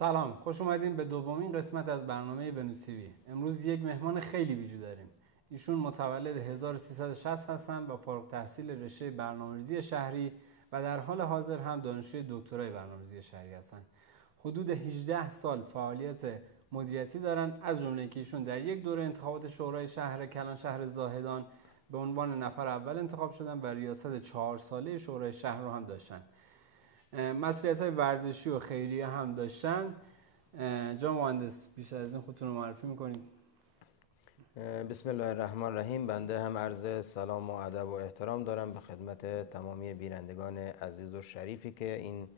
سلام، خوش اومدین به دومین قسمت از برنامه ونوسیوی. امروز یک مهمان خیلی ویژه داریم. ایشون متولد 1360 هستن و فارغ التحصیل رشته برنامه‌ریزی شهری و در حال حاضر هم دانشجوی دکترای برنامه‌ریزی شهری هستن. حدود 18 سال فعالیت مدیریتی دارن، از جمله که ایشون در یک دوره انتخابات شورای شهر کلان شهر زاهدان به عنوان نفر اول انتخاب شدن و ریاست 4 ساله شورای شهر رو هم داشتن. مسئولیت‌های ورزشی و خیریه هم داشتن. جناب مهندس، بیشتر از این خودتون رو معرفی می‌کنید؟ بسم الله الرحمن الرحیم. بنده هم عرض سلام و ادب و احترام دارم به خدمت تمامی بینندگان عزیز و شریفی که این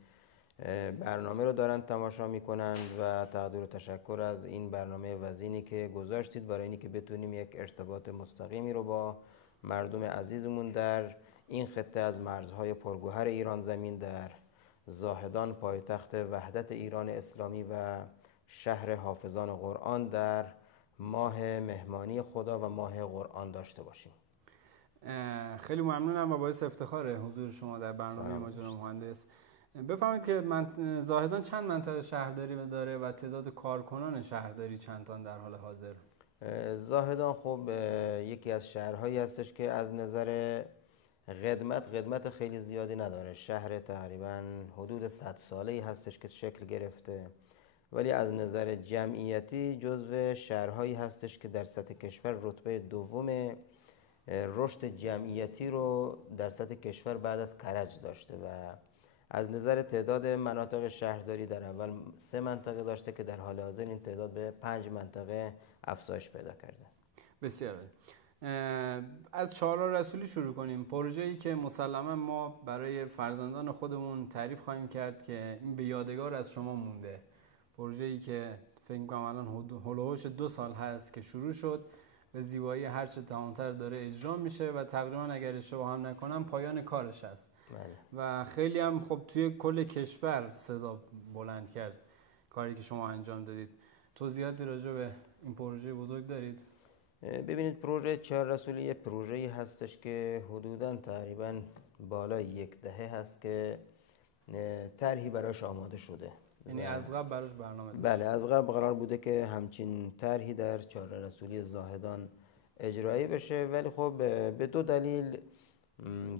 برنامه رو دارن تماشا میکنند و تقدیر و تشکر از این برنامه وزینی که گذاشتید برای اینی که بتونیم یک ارتباط مستقیمی رو با مردم عزیزمون در این خطه از مرزهای پرگوهر ایران زمین در زاهدان، پایتخت وحدت ایران اسلامی و شهر حافظان قرآن در ماه مهمانی خدا و ماه قرآن داشته باشیم. خیلی ممنونم و باعث افتخار حضور شما در برنامه ما جناب مهندس. بفرمایید که زاهدان چند منطقه شهرداری داره و تعداد کارکنان شهرداری چند تا در حال حاضر؟ زاهدان خب یکی از شهرهایی هستش که از نظر خدمت خیلی زیادی نداره. شهر تقریبا حدود 100 ساله‌ای هستش که شکل گرفته، ولی از نظر جمعیتی جزو شهرهایی هستش که در سطح کشور رتبه دوم رشد جمعیتی رو در سطح کشور بعد از کرج داشته و از نظر تعداد مناطق شهرداری در اول 3 منطقه داشته که در حال حاضر این تعداد به 5 منطقه افزایش پیدا کرده. بسیار عالی. از چهارراه رسولی شروع کنیم. پروژه‌ای که مسلما ما برای فرزندان خودمون تعریف خواهیم کرد که این به یادگار از شما مونده. پروژه‌ای که فکر می‌کنم الان هولوش 2 سال هست که شروع شد، به زیبایی هرچه تمام‌تر داره اجرا میشه و تقریبا اگر اشتباه هم نکنم پایان کارش است. و خیلی هم خب توی کل کشور صدا بلند کرد کاری که شما انجام دادید. توضیحاتی راجع به این پروژه بزرگ دارید؟ ببینید، پروژه 4 رسولی یه پروژه‌ای هستش که حدوداً تقریباً بالای 1 دهه هست که طرحی براش آماده شده. یعنی از قبل براش برنامه داشت؟ بله، از قبل قرار بوده که همچین طرحی در 4 رسولی زاهدان اجرایی بشه، ولی خب به 2 دلیل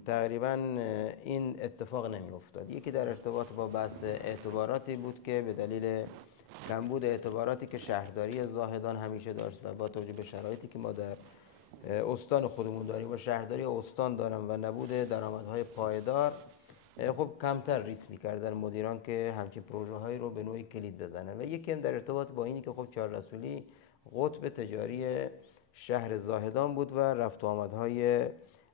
تقریبا این اتفاق نمی افتاد. یکی در ارتباط با بحث اعتباراتی بود که به دلیل کمبود اعتباراتی که شهرداری زاهدان همیشه داشت و با توجه به شرایطی که ما در استان خودمون داریم و شهرداری استان دارم و نبود درآمدهای پایدار، خب کمتر ریسک می‌کردن مدیران که همچین پروژه هایی رو به نوعی کلید بزنن. و یکی هم در ارتباط با اینی که خب 4 رسولی قطب تجاری شهر زاهدان بود و رفت و آمدهای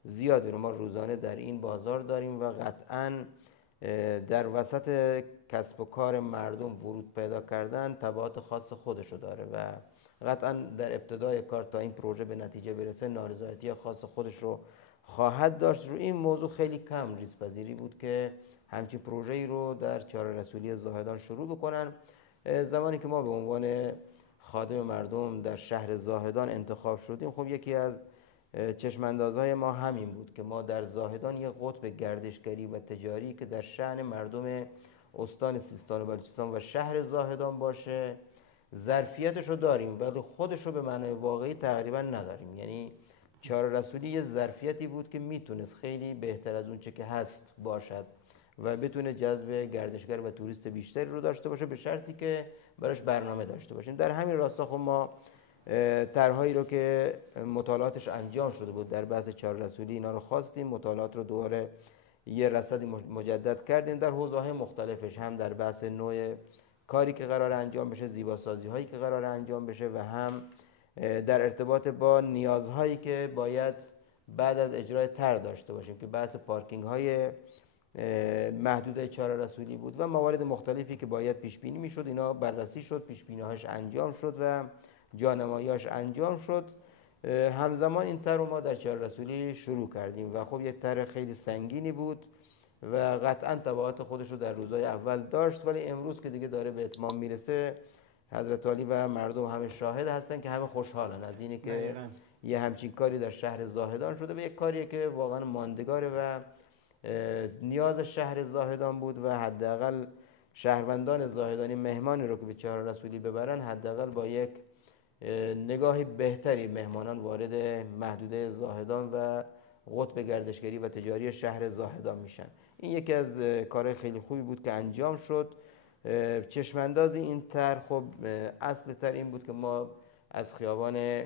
زیادی رو ما روزانه در این بازار داریم و قطعاً در وسط کسب و کار مردم ورود پیدا کردن تبعات خاص خودشو داره و قطعاً در ابتدای کار تا این پروژه به نتیجه برسه نارضایتی خاص خودش رو خواهد داشت. رو این موضوع خیلی کم ریسک‌پذیری بود که همچین پروژه‌ای رو در 4 رسولی زاهدان شروع بکنن. زمانی که ما به عنوان خادم مردم در شهر زاهدان انتخاب شدیم، خب یکی از چشم‌اندازهای ما همین بود که ما در زاهدان یک قطب گردشگری و تجاری که در شأن مردم استان سیستان و بلوچستان و شهر زاهدان باشه ظرفیتش رو داریم، ولی خودش رو به معنای واقعی تقریبا نداریم. یعنی 4 رسولی یه ظرفیتی بود که میتونست خیلی بهتر از اون چه که هست باشد و بتونه جذب گردشگر و توریست بیشتری رو داشته باشه، به شرطی که براش برنامه داشته باشیم. در همین راستا خب ما طرحهایی رو که مطالعاتش انجام شده بود در بحث 4 رسولی اینا رو خواستیم، مطالعات رو دوباره یه رصدی مجدد کردیم در حوزه‌های مختلفش، هم در بحث نوع کاری که قرار انجام بشه، زیباسازی هایی که قرار انجام بشه و هم در ارتباط با نیازهایی که باید بعد از اجرای طرح داشته باشیم که بحث پارکینگ های محدوده 4 رسولی بود و موارد مختلفی که باید پیش بینی میشد. اینا بررسی شد، پیش بینی هاش انجام شد و جانمایی‌هاش انجام شد. همزمان این طرح رو ما در 4 رسولی شروع کردیم و خب یک طرح خیلی سنگینی بود و قطعاً تبعات خودش رو در روزهای اول داشت، ولی امروز که دیگه داره به اتمام میرسه حضرت علی و مردم همه شاهد هستن که همه خوشحالن از اینی که یه همچین کاری در شهر زاهدان شده و یک کاریه که واقعا ماندگاره و نیاز شهر زاهدان بود و حداقل شهروندان زاهدانی مهمانی رو که به چهار رسولی ببرن حداقل با یک نگاه بهتری مهمانان وارد محدوده زاهدان و قطب گردشگری و تجاری شهر زاهدان میشن. این یکی از کارهای خیلی خوبی بود که انجام شد. چشمانداز این طرح خب اصل تر این بود که ما از خیابان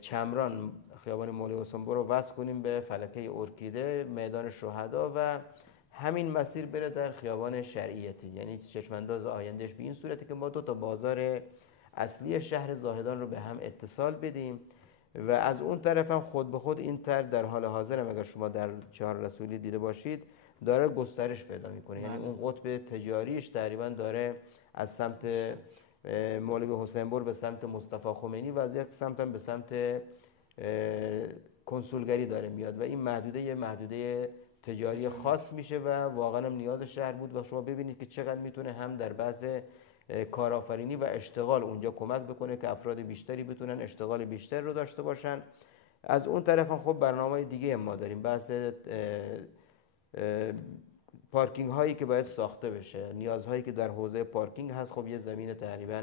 چمران، خیابان مولی حسن‌پور رو وصل کنیم به فلکه ارکیده، میدان شهدا و همین مسیر بره در خیابان شریعتی. یعنی چشمانداز آیندهش به این صورتی که ما دو تا بازار اصلی شهر زاهدان رو به هم اتصال بدیم و از اون طرف هم خود به خود این طرح در حال حاضر هم اگر شما در چهار رسولی دیده باشید داره گسترش پیدا میکنه. یعنی اون قطب تجاریش تقریبا داره از سمت مولوی حسین‌پور به سمت مصطفی خمینی و از یک سمت هم به سمت کنسولگری داره میاد و این محدوده یه محدوده تجاری خاص میشه و واقعا هم نیاز شهر بود و شما ببینید که چقدر میتونه هم در بحث کارآفرینی و اشتغال اونجا کمک بکنه که افراد بیشتری بتونن اشتغال بیشتر رو داشته باشن. از اون طرف هم خب برنامه دیگه ما داریم، بحث پارکینگ هایی که باید ساخته بشه، نیازهایی که در حوزه پارکینگ هست. خب یه زمین تقریبا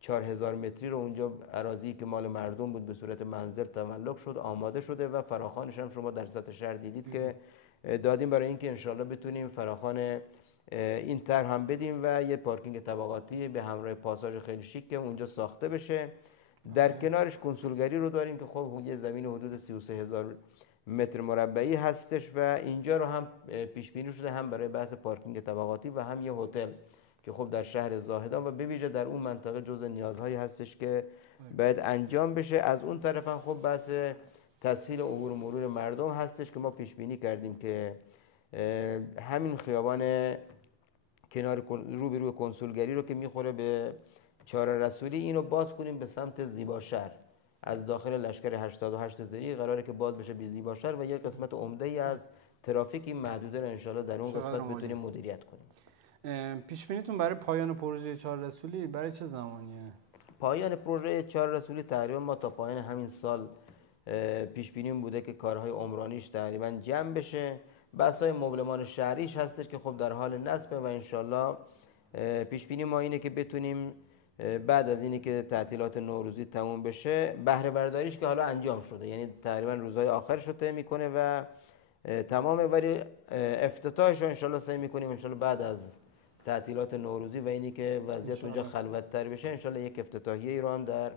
4000 متری رو اونجا اراضی که مال مردم بود به صورت منزل تملک شد، آماده شده و فراخوانش هم شما در سطح شهر دیدید که دادیم برای اینکه انشالله بتونیم فراخوان این طرح هم بدیم و یه پارکینگ طبقاتی به همراه پاساژ خیلی شیک که اونجا ساخته بشه. در کنارش کنسولگری رو داریم که خب یه زمین حدود 33000 متر مربعی هستش و اینجا رو هم پیش بینی شده هم برای بحث پارکینگ طبقاتی و هم یه هتل که خب در شهر زاهدان و به ویژه در اون منطقه جزء نیازهایی هستش که باید انجام بشه. از اون طرف هم خب بحث تسهیل عبور و مرور مردم هستش که ما پیش بینی کردیم که همین خیابان کنار روبروی کنسولگری رو که میخوره به چهار رسولی اینو باز کنیم به سمت زیباشهر. از داخل لشکر 88 زری قراره که باز بشه به زیباشهر و یک قسمت عمده ای از ترافیک این محدوده رو انشالله در اون قسمت بتونیم مدیریت کنیم. پیش بینیتون برای پایان پروژه چهار رسولی برای چه زمانیه؟ پایان پروژه چهار رسولی تقریبا ما تا پایان همین سال پیش بینیم بوده که کارهای عمرانیش تقریبا جمع بشه. بحث‌های مبلمان شهریش هستش که خب در حال نصبه و انشالله پیش بینی ما اینه که بتونیم بعد از اینه که تعطیلات نوروزی تموم بشه بهره برداریش که حالا انجام شده، یعنی تقریبا روزهای آخرش رو طی میکنه و تمامه، ولی افتتاحش رو انشالله سعی میکنیم انشالله بعد از تعطیلات نوروزی و اینی که وضعیت اونجا خلوت‌تر بشه انشالله یک افتتاحیه رو هم در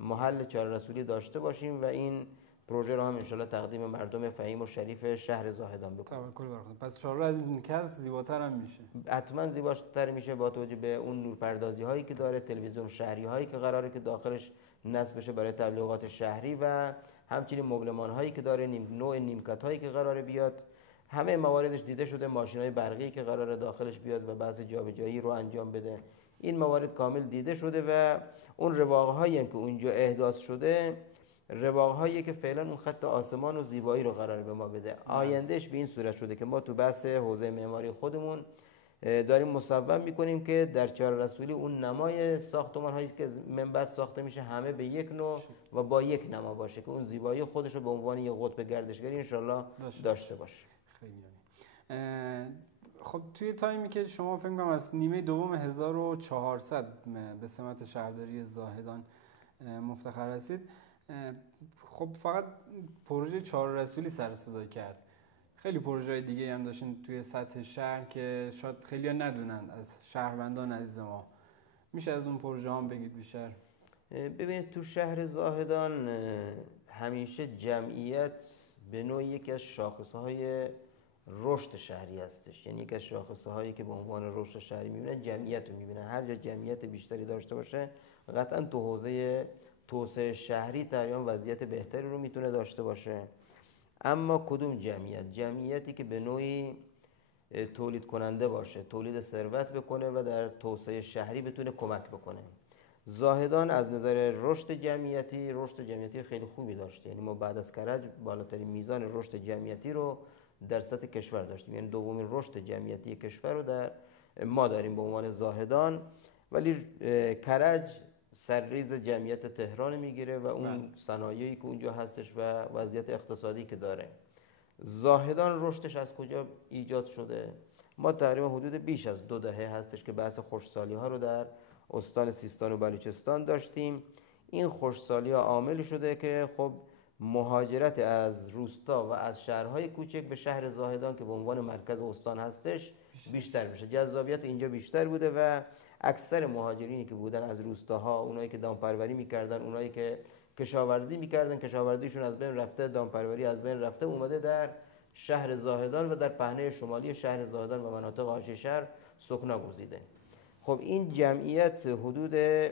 محل چهار رسولی داشته باشیم و این پروژه رو هم انشالله تقدیم مردم فهیم و شریف شهر زاهدان بکنیم. توکل بر خدا. پس چهارراه از این کس زیباتر هم میشه. حتما زیباتر میشه با توجه به اون نورپردازی هایی که داره، تلویزیون شهری هایی که قراره که داخلش نصب بشه برای تبلیغات شهری و همچنین مبلمان هایی که داره، نوع نیمکت هایی که قراره بیاد. همه مواردش دیده شده، ماشین های برقی که قراره داخلش بیاد و بعضی جابجایی رو انجام بده. این موارد کامل دیده شده و اون رواق هایی که اونجا احداث شده رواق‌هایی که فعلا اون خط آسمان و زیبایی رو قراره به ما بده. آیندهش به این صورت شده که ما تو بحث حوزه معماری خودمون داریم مصوب میکنیم که در چهار رسولی اون نمای ساختمان هایی که من بعد ساخته میشه همه به یک نوع و با یک نما باشه که اون زیبایی خودش رو به عنوان یک قطب گردشگری انشالله داشته باشه. خیلی خب توی تایمی که شما فکر کنم از نیمه دوم 1400 به سمت شهرداری زاهدان مفتخر هستید، خب فقط پروژه چهار رسولی سر صدا کرد. خیلی پروژه‌های دیگه هم داشتین توی سطح شهر که شاید خیلی‌ها ندونن از شهروندان عزیز ما. میشه از اون پروژه هم بگید بیشتر؟ ببینید تو شهر زاهدان همیشه جمعیت به نوعی یکی از شاخصه‌های رشد شهری هستش. یعنی یکی از شاخصه‌هایی که به عنوان رشد شهری می‌بینن جمعیت رو می‌بینن. هر جا جمعیت بیشتری داشته باشه قطعاً تو حوزه توسعه شهری تقریبا وضعیت بهتری رو میتونه داشته باشه. اما کدوم جمعیت؟ جمعیتی که به نوعی تولید کننده باشه، تولید ثروت بکنه و در توسعه شهری بتونه کمک بکنه. زاهدان از نظر رشد جمعیتی خیلی خوبی داشته. یعنی ما بعد از کرج بالاترین میزان رشد جمعیتی رو در سطح کشور داشتیم. یعنی دومین رشد جمعیتی کشور رو در ما داریم به عنوان زاهدان، ولی کرج سرریز جمعیت تهران میگیره و اون صنایعی که اونجا هستش و وضعیت اقتصادی که داره. زاهدان رشدش از کجا ایجاد شده؟ ما تقریبا حدود بیش از 2 دهه هستش که بحث خشکسالی ها رو در استان سیستان و بلوچستان داشتیم. این خشکسالی ها عامل شده که خب مهاجرت از روستا و از شهرهای کوچک به شهر زاهدان که به عنوان مرکز استان هستش بیشتر بشه. جذابیت اینجا بیشتر بوده و اکثر مهاجرینی که بودن از روستاها، اونایی که دامپروری میکردن، اونایی که کشاورزی میکردن، کشاورزیشون از بین رفته، دامپروری از بین رفته، اومده در شهر زاهدان و در پهنه شمالی شهر زاهدان و مناطق حاشیه شهر سکنا گزیده. خب این جمعیت حدود 44.4%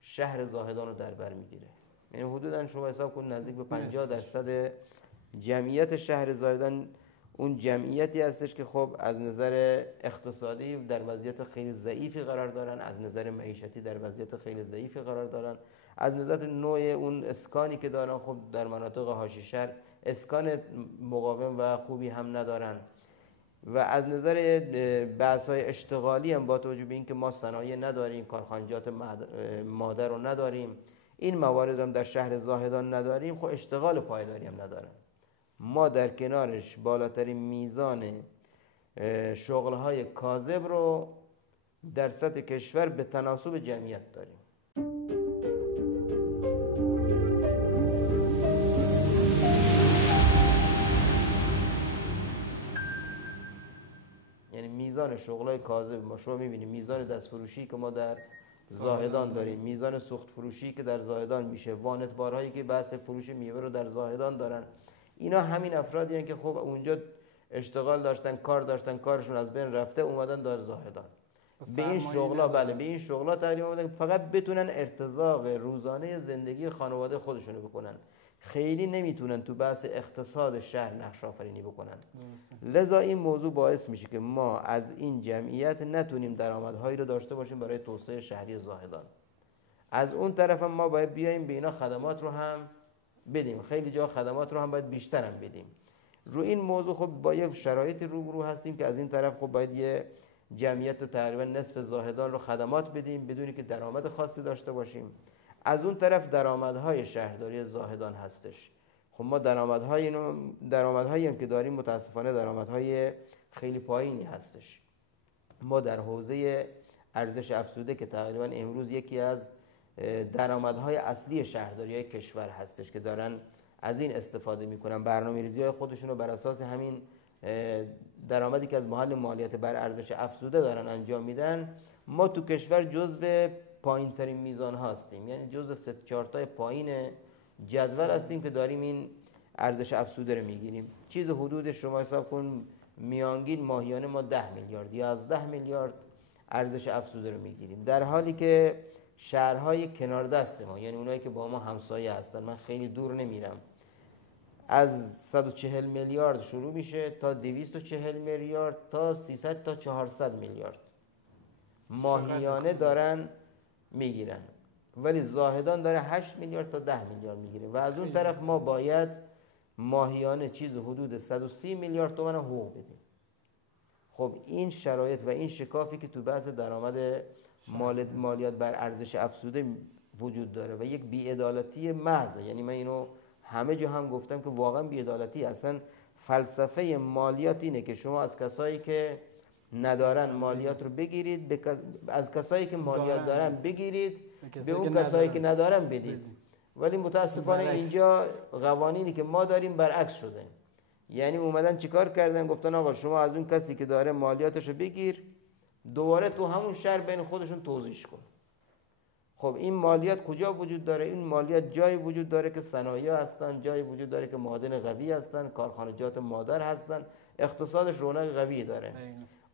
شهر زاهدان رو در بر میگیره. یعنی حدوداً شما حساب کن نزدیک به 50% جمعیت شهر زاهدان اون جمعیتی هستش که خب از نظر اقتصادی در وضعیت خیلی ضعیفی قرار دارن، از نظر معیشتی در وضعیت خیلی ضعیفی قرار دارن، از نظر نوع اون اسکانی که دارن خب در مناطق حاشیه شهر اسکان مقاوم و خوبی هم ندارن و از نظر بحث‌های اشتغالی هم با توجه به اینکه ما صنایع نداریم، کارخانجات مادر رو نداریم، این موارد هم در شهر زاهدان نداریم، خب اشتغال پایداری هم ندارن. ما در کنارش بالاترین میزان شغل‌های کاذب رو در سطح کشور به تناسب جمعیت داریم. یعنی میزان شغل‌های کاذب ما شما می‌بینید، میزان دستفروشی که ما در زاهدان داریم، میزان سوخت فروشی که در زاهدان میشه، وانتبارهایی که بحث فروش میوه رو در زاهدان دارن، اینا همین افرادی هستند که خب اونجا اشتغال داشتن، کار داشتن، کارشون از بین رفته، اومدن در زاهدان به این شغلا، بله به این شغلا تقریبا اومدن فقط بتونن ارتزاق روزانه زندگی خانواده خودشونو بکنن، خیلی نمیتونن تو بحث اقتصاد شهر نقش آفرینی بکنن. لذا این موضوع باعث میشه که ما از این جمعیت نتونیم درآمدهایی رو داشته باشیم برای توسعه شهری زاهدان. از اون طرف هم ما باید بیایم به اینا خدمات رو هم بدیم، خیلی جا خدمات رو هم باید بیشتر هم بدیم. رو این موضوع خب با یه شرایطی روبرو هستیم که از این طرف خب باید یه جمعیت تقریبا نصف زاهدان رو خدمات بدیم بدونی که درآمد خاصی داشته باشیم. از اون طرف درآمدهای شهرداری زاهدان هستش. خب ما درآمدهایی هم که داریم متاسفانه درآمدهای خیلی پایینی هستش. ما در حوزه ارزش افزوده که تقریبا امروز یکی از درآمدهای اصلی شهرداری‌های کشور هستش که دارن از این استفاده میکنن، برنامه‌ریزی‌های خودشون رو بر اساس همین درآمدی که از محل مالیات بر ارزش افزوده دارن انجام میدن، ما تو کشور جزو پایین‌ترین میزان هستیم، یعنی جزو 3-4 تای پایین جدول هستیم که داریم این ارزش افزوده رو میگیریم. چیز حدود شما حساب کن میانگین ماهیانه ما 10 میلیارد یا از 10 میلیارد ارزش افزوده رو میگیریم، در حالی که شهرهای کنار دست ما، یعنی اونایی که با ما همسایه هستن، من خیلی دور نمیرم، از 140 میلیارد شروع میشه تا 240 میلیارد تا 300 تا 400 میلیارد ماهیانه دارن میگیرن، ولی زاهدان داره 8 میلیارد تا 10 میلیارد میگیره و از اون طرف ما باید ماهیانه چیز حدود 130 میلیارد تومان حقوق بدیم. خب این شرایط و این شکافی که تو بحث درآمد مالیات بر ارزش افزوده وجود داره و یک بی‌عدالتی محض، یعنی من اینو همه جا هم گفتم که واقعا بی‌عدالتی، اصلا فلسفه مالیات اینه که شما از کسایی که ندارن مالیات رو بگیرید، از کسایی که مالیات دارن بگیرید، به اون کسایی که ندارن بدید. ولی متاسفانه اینجا قوانینی که ما داریم برعکس شده، یعنی اومدن چیکار کردن؟ گفتن آقا شما از اون کسی که داره مالیاتش رو بگیر، دوباره تو همون شهر بین خودشون توزیع کن. خب این مالیات کجا وجود داره؟ این مالیات جایی وجود داره که صنایع هستن، جایی وجود داره که معادن قوی هستن، کارخانجات مادر هستن، اقتصادش رونق قوی داره.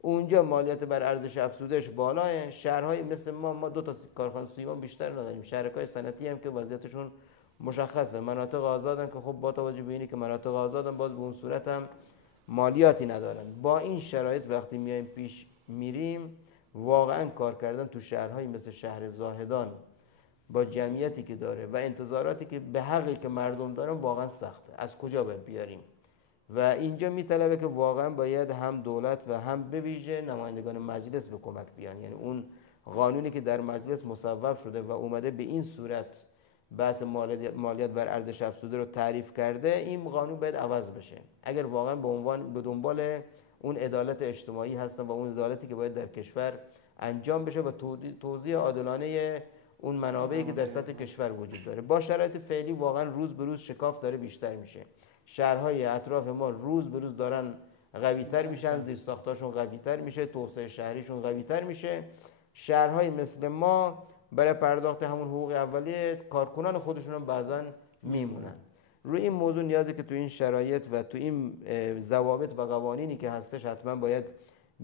اونجا مالیات بر ارزش افزودهش بالاه. شهرهای مثل ما 2 تا کارخانه سیمان بیشتر نداریم، شهرهای صنعتی هم که وضعیتشون مشخصه، مناطق آزادن که خب با توجه به اینی که مناطق آزادن باز به اون صورت هم مالیاتی ندارن. با این شرایط وقتی میایم پیش میریم، واقعا کار کردن تو شهرهای مثل شهر زاهدان با جمعیتی که داره و انتظاراتی که به حقی که مردم دارن واقعا سخته. از کجا باید بیاریم؟ و اینجا میطلبه که واقعا باید هم دولت و هم به ویژه نمایندگان مجلس به کمک بیان، یعنی اون قانونی که در مجلس مصوب شده و اومده به این صورت بحث مالیات بر ارزش افزوده رو تعریف کرده، این قانون باید عوض بشه. اگر واقعا به دنبال اون عدالت اجتماعی هستن و اون عدالتی که باید در کشور انجام بشه و توزیع عادلانه اون منابعی که در سطح کشور وجود داره. با شرایط فعلی واقعا روز به روز شکاف داره بیشتر میشه. شهرهای اطراف ما روز به روز دارن قوی‌تر میشن، زیرساختاشون قوی‌تر میشه، توسعه شهریشون قوی‌تر میشه. شهرهای مثل ما برای پرداخت همون حقوق اولیه کارکنان خودشون هم بعضا میمونن. روی این موضوع نیازه که تو این شرایط و تو این ضوابط و قوانینی که هستش حتما باید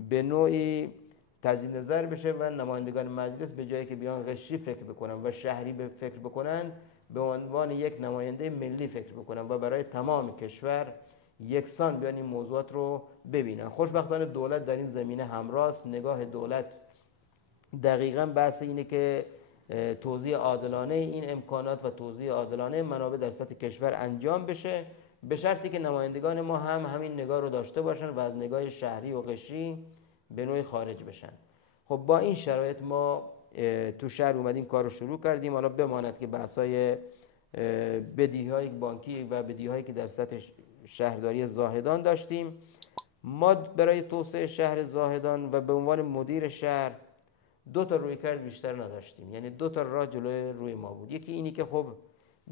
به نوعی تجدید نظر بشه و نمایندگان مجلس به جایی که بیان قشری فکر بکنن و شهری به فکر بکنن، به عنوان یک نماینده ملی فکر بکنن و برای تمام کشور یکسان بیان این موضوعات رو ببینن. خوشبختانه دولت در این زمینه همراست. نگاه دولت دقیقاً بحث اینه که توزیع عادلانه این امکانات و توزیع عادلانه منابع در سطح کشور انجام بشه، به شرطی که نمایندگان ما هم همین نگاه رو داشته باشن و از نگاه شهری و قشری به نوعی خارج بشن. خب با این شرایط ما تو شهر اومدیم کار رو شروع کردیم. حالا بماند که بحث‌های بدیهی‌های بانکی و بدیهی‌هایی که در سطح شهرداری زاهدان داشتیم، ما برای توسعه شهر زاهدان و به عنوان مدیر شهر دو تا رویکرد بیشتر نداشتیم. یعنی دو تا راه جلوی روی ما بود. یکی اینی که خب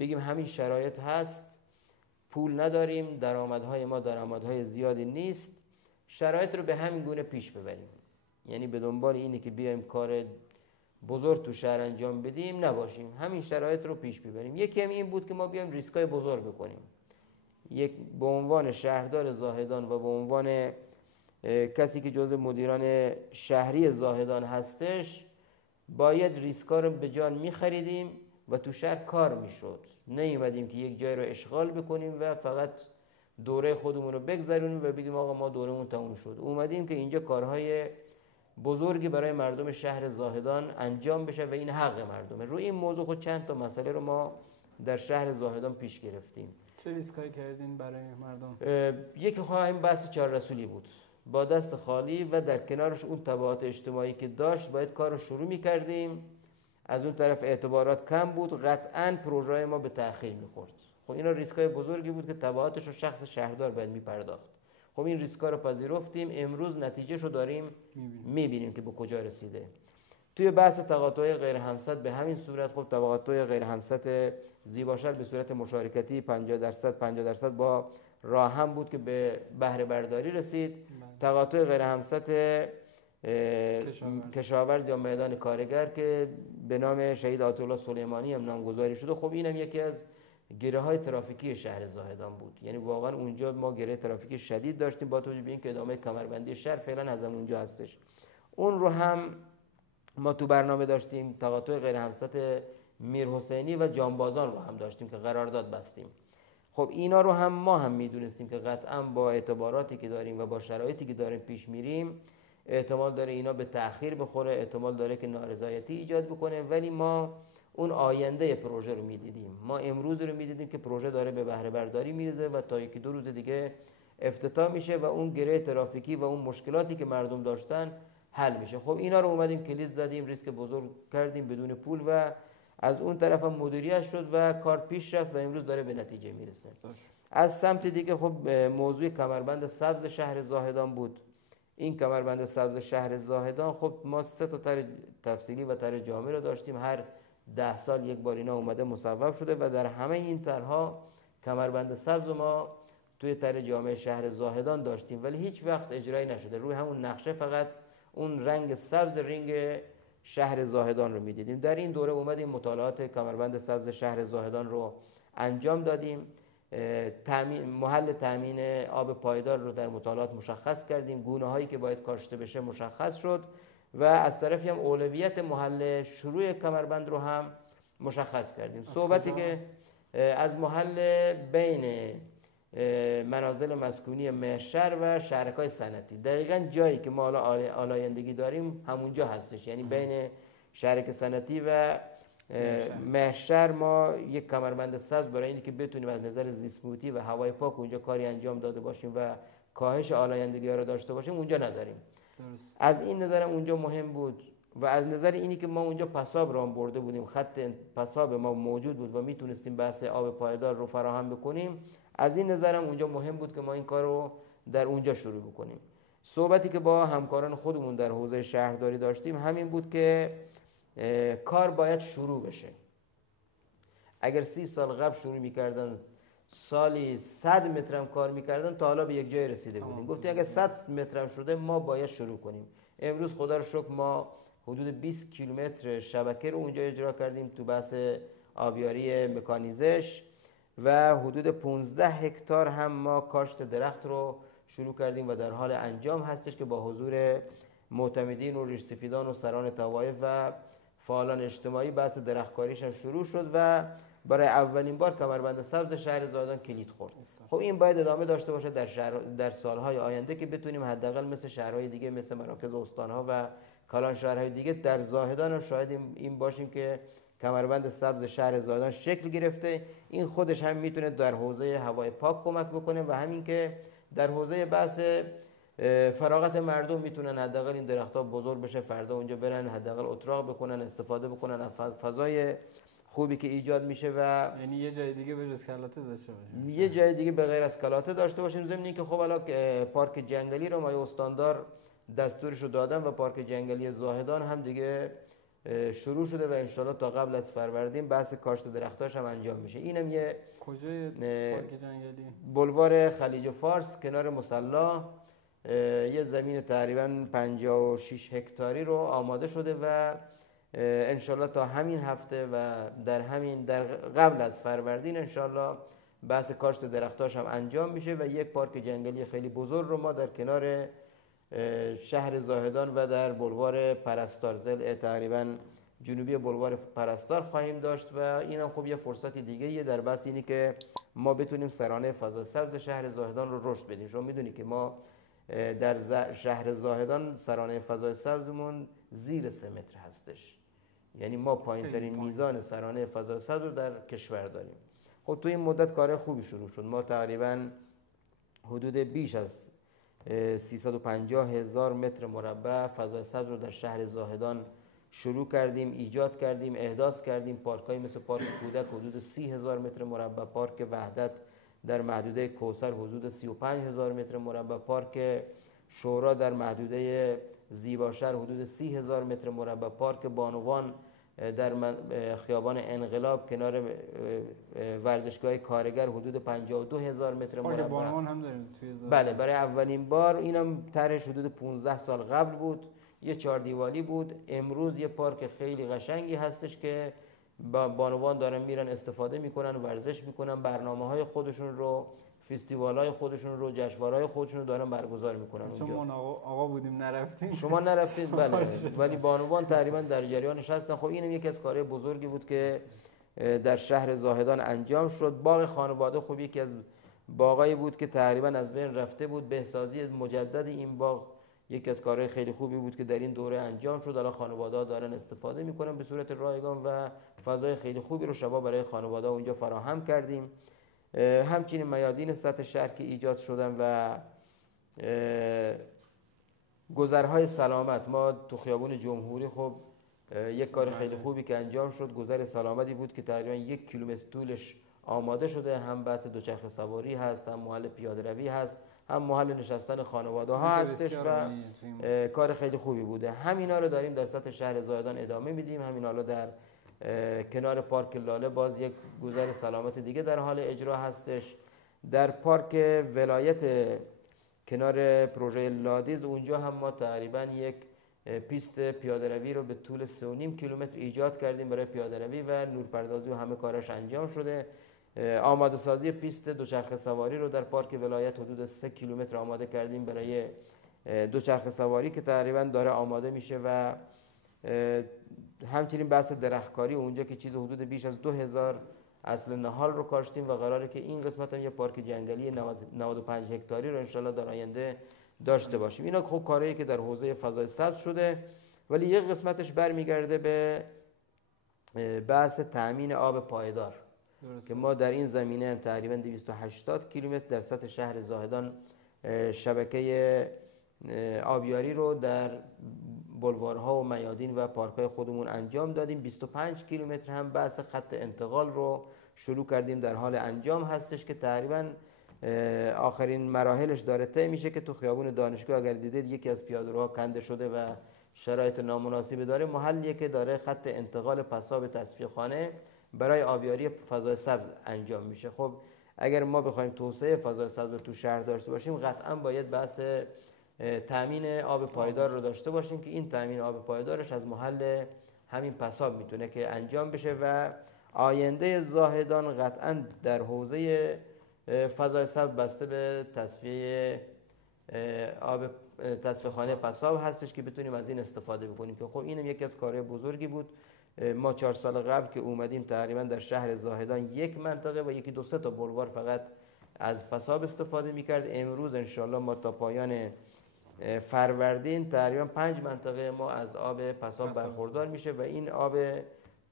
بگیم همین شرایط هست، پول نداریم، درآمدهای ما درآمدهای زیادی نیست، شرایط رو به همین گونه پیش ببریم. یعنی به دنبال اینی که بیایم کار بزرگ تو شهر انجام بدیم نباشیم، همین شرایط رو پیش ببریم. یکی هم این بود که ما بیایم ریسکای بزرگ بکنیم. یک به عنوان شهردار زاهدان و به عنوان کسی که جزء مدیران شهری زاهدان هستش، باید ریسکا رو به جان می‌خریدیم و تو شهر کار میشد. نیومدیم که یک جای رو اشغال بکنیم و فقط دوره خودمون رو بگذرونیم و بگیم آقا ما دورمون تموم شد. اومدیم که اینجا کارهای بزرگی برای مردم شهر زاهدان انجام بشه و این حق مردمه. روی این موضوع خود چند تا مسئله رو ما در شهر زاهدان پیش گرفتیم. چه ریسکایی کردین برای مردم؟ یکی خواهیم بحث 4 رسولی بود. با دست خالی و در کنارش اون تبعات اجتماعی که داشت باید کار رو شروع می‌کردیم. از اون طرف اعتبارات کم بود، قطعاً پروژه ما به تأخیر می‌خورد. خب اینا ریسکای بزرگی بود که تبعاتش رو شخص شهردار باید می‌پرداخت. خب این ریسکا رو پذیرفتیم، امروز نتیجهش رو داریم می‌بینیم که به کجا رسیده. توی بحث تقاطع غیر همسط به همین صورت، خب تقاطع غیر همسط زیباشهر به صورت مشارکتی 50% با راهم بود که به بهره برداری رسید. تقاطع غیر همسط کشاورز یا میدان کارگر که به نام شهید آیت الله سلیمانی هم نامگذاری شده، خب اینم یکی از گره های ترافیکی شهر زاهدان بود. یعنی واقعا اونجا ما گره ترافیکی شدید داشتیم با توجه به اینکه ادامه کمربندی شهر فعلا از اونجا هستش. اون رو هم ما تو برنامه داشتیم. تقاطع غیر همسط میرحسینی و جانبازان رو هم داشتیم که قرارداد بستیم. خب اینا رو هم ما هم میدونستیم که قطعا با اعتباراتی که داریم و با شرایطی که داریم پیش میریم احتمال داره اینا به تأخیر بخوره، احتمال داره که نارضایتی ایجاد بکنه، ولی ما اون آینده پروژه رو میدیدیم. ما امروز رو میدیدیم که پروژه داره به بهره برداری میرسه و تا یکی دو روز دیگه افتتاح میشه و اون گره ترافیکی و اون مشکلاتی که مردم داشتن حل میشه. خب اینا رو اومدیم کلید زدیم، ریسک بزرگ کردیم بدون پول و از اون طرف هم مدیریت شد و کار پیش رفت و امروز داره به نتیجه میرسه. از سمت دیگه خب موضوع کمربند سبز شهر زاهدان بود. این کمربند سبز شهر زاهدان خب ما 3 تا طرح تفصیلی و طرح جامع رو داشتیم. هر 10 سال یک بار اینا اومده مصوب شده و در همه این طرح‌ها کمربند سبز ما توی طرح جامع شهر زاهدان داشتیم ولی هیچ وقت اجرایی نشده. روی همون نقشه فقط اون رنگ سبز رینگ شهر زاهدان رو می‌دیدیم. در این دوره اومدیم مطالعات کمربند سبز شهر زاهدان رو انجام دادیم. محل تامین آب پایدار رو در مطالعات مشخص کردیم، گونه‌هایی که باید کاشته بشه مشخص شد و از طرفی هم اولویت محل شروع کمربند رو هم مشخص کردیم. صحبتی که از محل بین منازل مسکونی مهرشهر و شهرک‌های صنعتی، دقیقاً جایی که ما آلایندگی داریم همونجا هستش. یعنی بین شهرک صنعتی و مهرشهر ما یک کمربند سبز برای اینکه بتونیم از نظر زیست محیطی و هوای پاک اونجا کاری انجام داده باشیم و کاهش آلایندگی ها رو داشته باشیم اونجا نداریم. درست. از این نظرم اونجا مهم بود. و از نظر اینی که ما اونجا پساب را برده بودیم، خط پساب ما موجود بود و میتونستیم بحث آب پایدار رو فراهم بکنیم، از این نظرم اونجا مهم بود که ما این کار رو در اونجا شروع بکنیم. صحبتی که با همکاران خودمون در حوزه شهرداری داشتیم همین بود که کار باید شروع بشه. اگر 30 سال قبل شروع میکردن سالی 100 متر هم کار میکردن تا حالا به یک جای رسیده بودیم. گفتیم اگر 100 متر هم شده ما باید شروع کنیم. امروز خدا رو شکر ما حدود 20 کیلومتر شبکه رو اونجا اجرا کردیم تو بحث آبیاری مکانیزش و حدود 15 هکتار هم ما کاشت درخت رو شروع کردیم و در حال انجام هستش که با حضور معتمدین و ریش سفیدان و سران طوایف و فعالان اجتماعی بحث درختکاریش هم شروع شد و برای اولین بار کمربند سبز شهر زاهدان کلید خورد. خب این باید ادامه داشته باشه در سالهای آینده که بتونیم حداقل مثل شهرهای دیگه مثل مراکز استانها و کلان شهرهای دیگه در زاهدان هم شاهد این باشیم که کمربند سبز شهر زاهدان شکل گرفته. این خودش هم میتونه در حوزه هوای پاک کمک بکنه و همین که در حوزه بحث فراغت مردم میتونن حداقل این درخت‌ها بزرگ بشه، فردا اونجا برن حداقل اتراق بکنن، استفاده بکنن از فضای خوبی که ایجاد میشه و یعنی یه جای دیگه به جز کلاته داشته باشیم، یه جای دیگه به غیر از کلاته داشته باشیم. ضمن اینکه خب الان پارک جنگلی رو ما استاندار دستورش رو دادن و پارک جنگلی زاهدان هم دیگه شروع شده و انشالله تا قبل از فروردین بحث کاشت درختاش هم انجام میشه. اینم یه کجای پارک جنگلی؟ بلوار خلیج فارس کنار مصلا، یه زمین تقریبا 56 هکتاری رو آماده شده و انشالله تا همین هفته و در قبل از فروردین انشالله بحث کاشت درختاش هم انجام میشه و یک پارک جنگلی خیلی بزرگ رو ما در کنار شهر زاهدان و در بلوار پرستار ضلع تقریبا جنوبی بلوار پرستار خواهیم داشت و اینم خب یه فرصت دیگه یه در بحث اینی که ما بتونیم سرانه فضا سبز شهر زاهدان رو رشد بدیم. شما میدونی که ما در شهر زاهدان سرانه فضای سبزمون زیر 3 متر هستش، یعنی ما پایین ترین میزان سرانه فضای سبز رو در کشور داریم. خب تو این مدت کار خوبی شروع شد. ما تقریبا حدود بیش از 350,000 متر مربع فضای سبز رو در شهر زاهدان شروع کردیم، ایجاد کردیم، احداث کردیم. پارک‌های مثل پارک کودک حدود 30,000 متر مربع، پارک وحدت در محدوده کوثر حدود 35,000 متر مربع، پارک شورا در محدوده زیباشهر حدود 30,000 متر مربع، پارک بانوان در خیابان انقلاب کنار ورزشگاه کارگر حدود 52,000 متر مربع. پارک بانوان هم داریم توی زاهدان. بله، برای اولین بار. اینم طرحش حدود 15 سال قبل بود، یه 4 دیوالی بود. امروز یه پارک خیلی قشنگی هستش که بانوان دارن میرن استفاده میکنن، ورزش میکنن، برنامه‌های خودشون رو، فستیوال‌های خودشون رو، جشنواره‌های خودشون رو دارن برگزار میکنن اونجا. چون ما آقا بودیم نرفتیم. شما نرفتید بله، ولی بانوان تقریبا در جریانش هستن. خب اینم یکی از کارهای بزرگی بود که در شهر زاهدان انجام شد. باغ خانواده خب یکی از باغایی بود که تقریبا از بین رفته بود. بهسازی مجدد این باغ یکی از کارهای خیلی خوبی بود که در این دوره انجام شد. الان خانواده‌ها دارن استفاده میکنن به صورت رایگان و فضای خیلی خوبی رو شبا برای خانواده‌ها اونجا فراهم کردیم. همچنین میادین سطح شهر که ایجاد شدن و گذرهای سلامت. ما تو خیابون جمهوری خب یک کار خیلی خوبی که انجام شد، گذر سلامتی بود که تقریبا 1 کیلومتر طولش آماده شده. هم بحث دوچرخه سواری هست، هم محل پیاده روی هست، هم محل نشستن خانواده ها هستش و کار خیلی خوبی بوده. همینا رو داریم در سطح شهر زاهدان ادامه میدیم. همین حالا در کنار پارک لاله باز یک گذر سلامت دیگه در حال اجرا هستش. در پارک ولایت کنار پروژه لادیز اونجا هم ما تقریبا یک پیست پیاده روی رو به طول 3.5 کیلومتر ایجاد کردیم برای پیاده روی و نورپردازی و همه کارش انجام شده. آماده سازی پیست دوچرخه سواری رو در پارک ولایت حدود 3 کیلومتر آماده کردیم برای دوچرخه سواری که تقریبا داره آماده میشه و همچنین بحث درختکاری اونجا که چیز حدود بیش از 2000 اصل نهال رو کاشتیم و قراره که این قسمت هم یه پارک جنگلی 95 هکتاری رو انشالله در آینده داشته باشیم. اینا خب کارهایی که در حوزه فضای سبز شده، ولی یک قسمتش برمیگرده به بحث تأمین آب پایدار که ما در این زمینه هم تقریبا 280 کیلومتر در سطح شهر زاهدان شبکه آبیاری رو در بلوارها و میادین و پارک‌های خودمون انجام دادیم. 25 کیلومتر هم بحث خط انتقال رو شروع کردیم، در حال انجام هستش که تقریبا آخرین مراحلش داره طی میشه که تو خیابون دانشگاه اگر دیدید یکی از پیاده‌روها کنده شده و شرایط نامناسبی داره، محلیه که داره خط انتقال پساب تصفیه خانه برای آبیاری فضای سبز انجام میشه. خب اگر ما بخوایم توسعه فضای سبز رو تو شهر داشته باشیم، قطعا باید بحث تامین آب پایدار رو داشته باشیم که این تامین آب پایدارش از محل همین پساب میتونه که انجام بشه و آینده زاهدان قطعا در حوزه فضای سبز بسته به تصفیه آب تصفیه خانه پساب هستش که بتونیم از این استفاده بکنیم که خب اینم یکی از کارهای بزرگی بود. ما 4 سال قبل که اومدیم تقریبا در شهر زاهدان یک منطقه و یکی 2-3 تا بلوار فقط از پساب استفاده میکرد. امروز انشالله ما تا پایان فروردین تقریبا 5 منطقه ما از آب پساب برخوردار میشه و این آب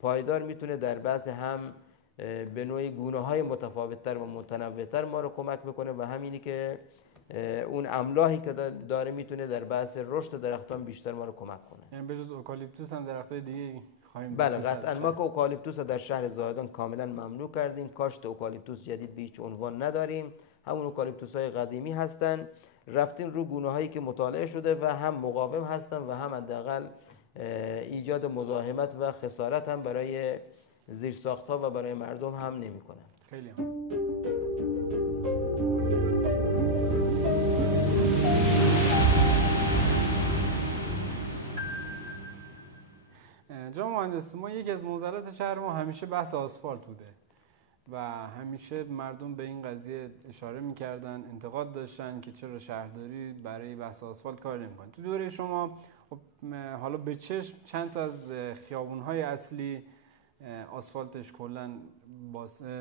پایدار میتونه در بعض هم به نوعی گونه‌های متفاوت‌تر و متنوع‌تر ما رو کمک بکنه و همینی که اون املاحی که داره میتونه در بحث رشد درختان بیشتر ما رو کمک کنه. یعنی به جز اوکالیپتوس هم درختای دیگه خواهیم؟ بله قطعا ما که اوکالیپتوس در شهر زاهدان کاملا ممنوع کردیم، کاشت اوکالیپتوس جدید به هیچ عنوان نداریم، همون اوکالیپتوس‌های قدیمی هستن. رفتیم رو گونه‌هایی که مطالعه شده و هم مقاوم هستن و هم حداقل ایجاد مزاحمت و خسارت هم برای زیرساخت‌ها و برای مردم هم نمی‌کنن. خیلی جناب مهندس، ما یکی از معضلات شهر ما همیشه بحث آسفالت بوده و همیشه مردم به این قضیه اشاره می‌کردن، انتقاد داشتن که چرا شهرداری برای بحث آسفالت کار نمی‌کنه. تو دوره شما حالا به چشم چند تا از خیابون‌های اصلی آسفالتش کلا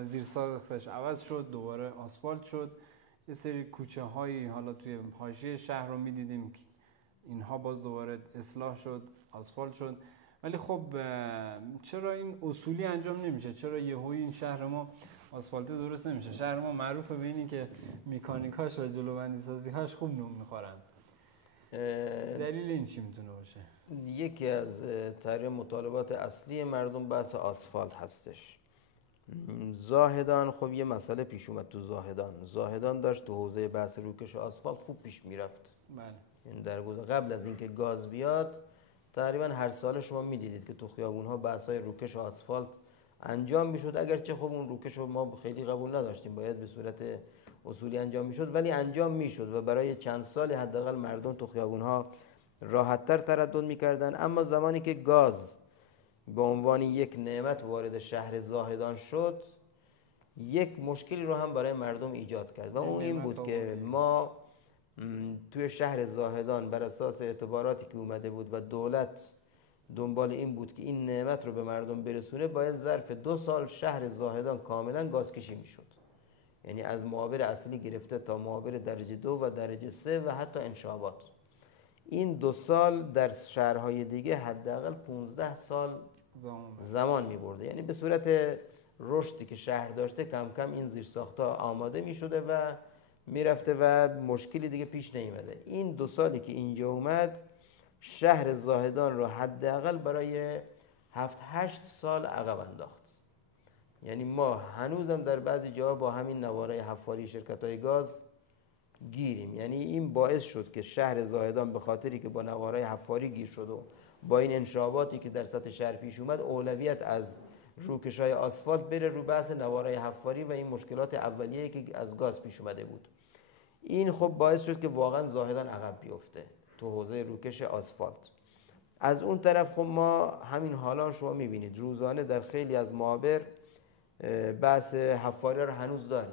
زیرساختش عوض شد، دوباره آسفالت شد. یه سری کوچه‌هایی حالا توی حاشیه شهر رو می‌دیدیم که اینها باز دوباره اصلاح شد، آسفالت شد. ولی خب چرا این اصولی انجام نمیشه؟ چرا یهویی این شهر ما آسفالت درست نمیشه؟ شهر ما معروفه به اینی که مکانیکاش و جلوبندی سازی‌هاش خوب نون می‌خورن. دلیل این چی میتونه باشه؟ یکی از طریق مطالبات اصلی مردم بحث آسفالت هستش. زاهدان خب یه مسئله پیش اومد تو زاهدان داشت تو حوزه بحث روکش آسفالت خوب پیش میرفت. بله. این در قبل از اینکه گاز بیاد تقریبا هر سال شما میدیدید که تو خیابون‌ها بحث‌های روکش آسفالت انجام میشد، اگرچه خب اون روکش رو ما خیلی قبول نداشتیم، باید به صورت اصولی انجام میشد، ولی انجام میشد و برای چند سال حداقل مردم تو خیابون‌ها راحت‌تر تردد می‌کردن. اما زمانی که گاز به عنوان یک نعمت وارد شهر زاهدان شد، یک مشکلی رو هم برای مردم ایجاد کرد و اون این بود که ما توی شهر زاهدان بر اساس اعتباراتی که اومده بود و دولت دنبال این بود که این نعمت رو به مردم برسونه، باید ظرف 2 سال شهر زاهدان کاملا گازکشی میشد. یعنی از معابر اصلی گرفته تا معابر درجه 2 و درجه 3 و حتی انشابات. این 2 سال در شهرهای دیگه حداقل 15 سال زمان می‌برده. یعنی به صورت رشدی که شهر داشته کم کم این زیرساخت‌ها آماده می‌شده و میرفته و مشکلی دیگه پیش نیامده. این 2 سالی که اینجا اومد شهر زاهدان رو حداقل برای 7-8 سال عقب انداخت. یعنی ما هنوزم در بعضی جاها با همین نوارای حفاری شرکت‌های گاز گیریم. یعنی این باعث شد که شهر زاهدان به خاطری که با نوارای حفاری گیر شد و با این انشاباتی که در سطح شهر پیش اومد، اولویت از روکش‌های آسفالت بره رو بحث نوارای حفاری و این مشکلات اولیه‌ای که از گاز پیش اومده بود. این خب باعث شد که واقعا زاهدان عقب بیفته تو حوزه روکش آسفالت. از اون طرف خب ما همین حالا شما می‌بینید روزانه در خیلی از معابر بحث حفاری رو هنوز داریم.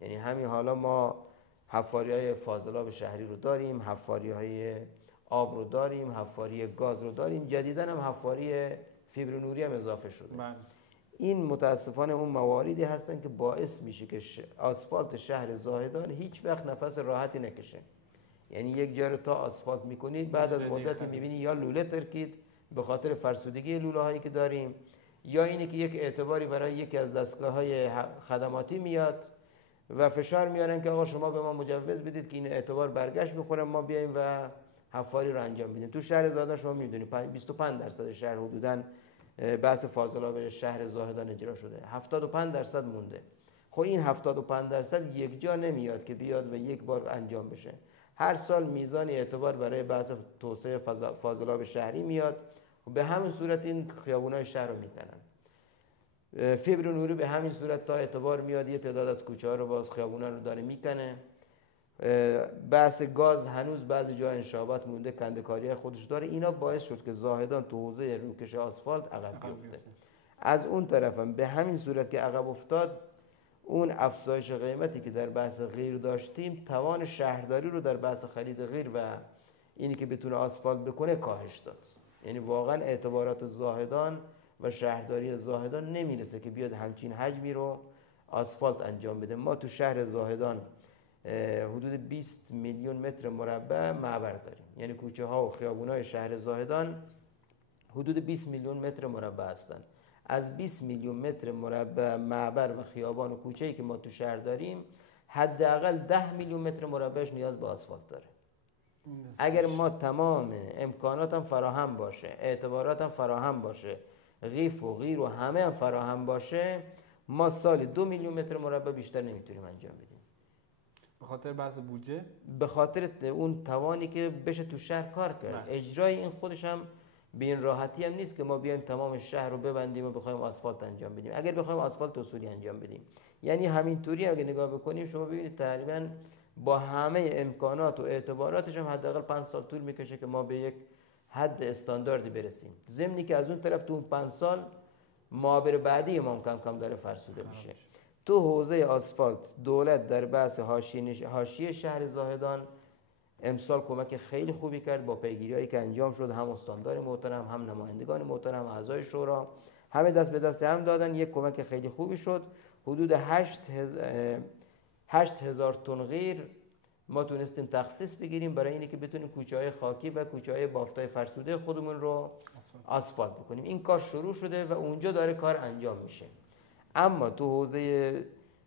یعنی همین حالا ما حفاری‌های فاضلاب شهری رو داریم، حفاری‌های آب رو داریم، حفاری گاز رو داریم، جدیداً هم حفاری فیبر نوری هم اضافه شده. این متاسفانه اون مواردی هستن که باعث میشه که آسفالت شهر زاهدان هیچ وقت نفس راحتی نکشه. یعنی یک جا رو تا آسفالت میکنید بعد از مدتی میبینی یا لوله ترکید به خاطر فرسودگی لوله هایی که داریم، یا اینه که یک اعتباری برای یکی از دستگاه‌های خدماتی میاد و فشار میارن که آقا شما به ما مجوز بدید که این اعتبار برگشت بخوره، ما بیایم و حفاری رو انجام بدیم. تو شهر زاهدان شما میدونید 25% شهر حدوداً بحث فاضلاب شهر زاهدان اجرا شده، 75% مونده. خب این 75% یک جا نمیاد که بیاد و یک بار انجام بشه. هر سال میزان اعتبار برای بحث توسعه فاضلاب شهری میاد و به همین صورت این خیابونای شهر رو میتنن. فیبر نوری به همین صورت تا اعتبار میاد یه تعداد از کوچه ها رو باز خیابونا رو داره میکنه. بحث گاز هنوز بعضی جا انشابات مونده، کنده‌کاری خودش داره. اینا باعث شد که زاهدان تو حوزه روکش آسفالت عقب بیفته. از اون طرفم به همین صورت که عقب افتاد، اون افزایش قیمتی که در بحث غیر داشتیم توان شهرداری رو در بحث خرید غیر و اینی که بتونه آسفالت بکنه کاهش داد. یعنی واقعا اعتبارات زاهدان و شهرداری زاهدان نمیرسه که بیاد همچین حجمی رو آسفالت انجام بده. ما تو شهر زاهدان حدود 20 میلیون متر مربع معبر داریم، یعنی کوچه ها و خیابون های شهر زاهدان حدود 20 میلیون متر مربع هستند. از 20 میلیون متر مربع معبر و خیابان و کوچه‌ای که ما تو شهر داریم، حداقل 10 میلیون متر مربعش نیاز به آسفالت داره. اگر ما تمام امکاناتم فراهم باشه، اعتباراتم فراهم باشه، قیف و غیر و همه هم فراهم باشه، ما سال 2 میلیون متر مربع بیشتر نمیتونیم انجام بدیم. به خاطر بحث بودجه؟ به خاطر اون توانی که بشه تو شهر کار کرد. اجرای این خودش هم به این راحتی هم نیست که ما بیایم تمام شهر رو ببندیم و بخوایم آسفالت انجام بدیم. اگر بخوایم آسفالت اصولی انجام بدیم، یعنی همینطوری اگه نگاه بکنیم شما ببینید تقریبا با همه امکانات و اعتباراتش هم حداقل 5 سال طول میکشه که ما به یک حد استانداردی برسیم. ضمنی که از اون طرف تو اون 5 سال معابر بعدی ما کم کم داره فرسوده میشه. تو حوزه آسفالت دولت در بحث حاشیه شهر زاهدان امسال کمک خیلی خوبی کرد با پیگیری‌هایی که انجام شد. هم استاندار محترم، هم نمایندگان محترم، اعضای شورا، همه دست به دست هم دادن. یک کمک خیلی خوبی شد. حدود 8000 تن غیر ما تونستیم تخصیص بگیریم برای اینکه بتونیم کوچه‌های خاکی و کوچه‌های بافتای فرسوده خودمون رو آسفالت بکنیم. این کار شروع شده و اونجا داره کار انجام میشه. اما تو حوزه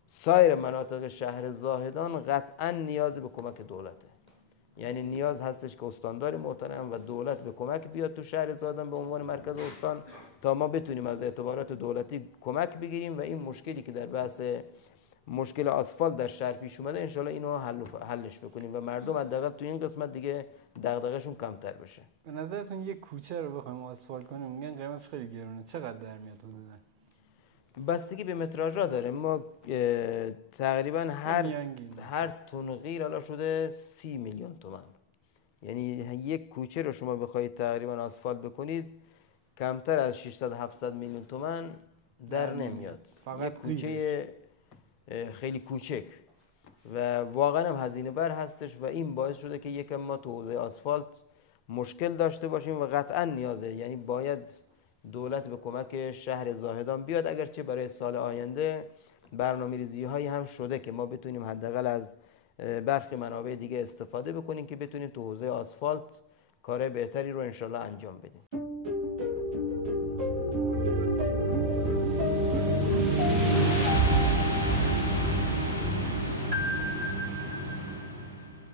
سایر مناطق شهر زاهدان قطعا نیاز به کمک دولته. یعنی نیاز هستش که استاندار محترم و دولت به کمک بیاد تو شهر زاهدان به عنوان مرکز استان تا ما بتونیم از اعتبارات دولتی کمک بگیریم و این مشکلی که در بحث مشکل آسفالت در شهر پیش اومده انشالله اینو حلش بکنیم و مردم حداقل تو این قسمت دیگه دغدغه‌شون کمتر بشه. به نظرتون یک کوچه رو بخوایم آسفالت کنیم میگن قیمتش خیلی گرونه، چقدر در میاد حدوداً؟ بستگی به متراژها داره. ما تقریبا هر تن غیر حالا شده 30 میلیون تومان. یعنی یک کوچه رو شما بخواید تقریبا آسفالت بکنید کمتر از 600-700 میلیون تومان در نمیاد. یک کوچه خیلی کوچک و واقعا هم هزینه بر هستش و این باعث شده که یکم ما تو حوزه آسفالت مشکل داشته باشیم و قطعا نیازه. یعنی باید دولت به کمک شهر زاهدان بیاد، اگرچه برای سال آینده برنامه‌ریزی هایی هم شده که ما بتونیم حداقل از برخی منابع دیگه استفاده بکنیم که بتونیم تو حوزه آسفالت کار بهتری رو انشالله انجام بدیم.